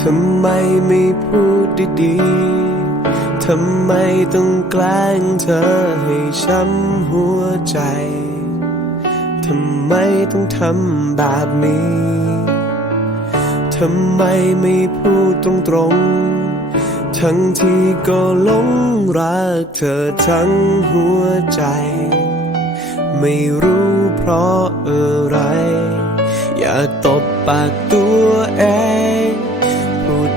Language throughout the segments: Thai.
ทำไมไม่พูดดีๆ ทำไมต้องแกล้งเธอให้ช้ำหัวใจ ทำไมต้องทำแบบนี้ ทำไมไม่พูดตรงๆ ทั้งที่ก็หลงรักเธอทั้งหัวใจ ไม่รู้เพราะอะไร อย่าตบปากตัวเอง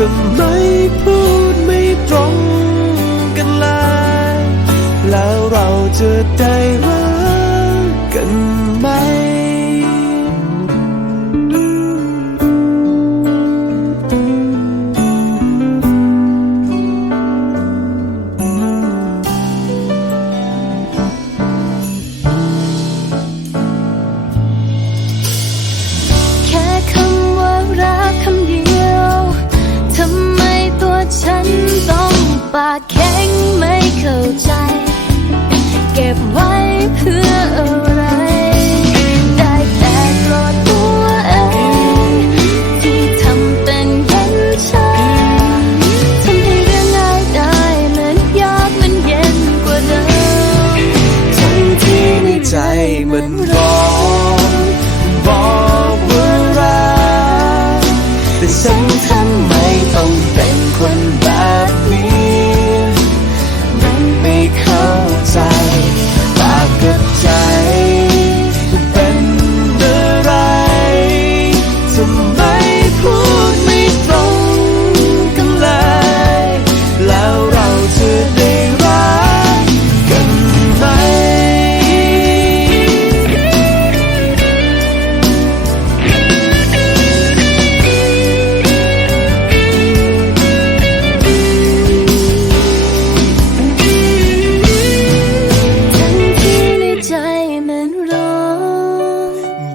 ทำไมพูดไม่ตรงกันเลยแล้วเราจะได้รักกันไหมากแข็งไม่เข้าใจ เก็บไว้เพื่ออะไร ได้แต่โกรธตัวเองที่ทำเป็นเห็นฉันทำให้เรื่องง่ายได้มันยากมันเย็นกว่าเดิมทั้งที่ในใจมันร้อง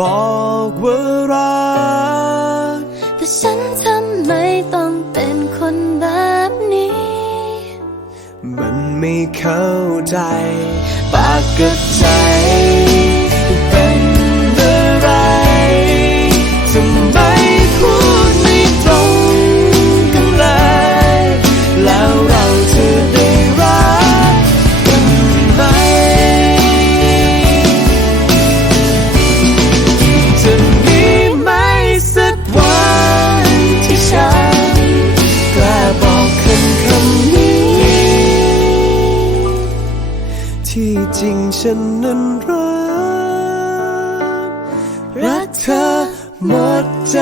บอกว่ารัก แต่ฉันทำไมต้องเป็นคนแบบนี้ มันไม่เข้าใจ ปากกับใจ จริงฉันนั้นรัก รักเธอหมดใจ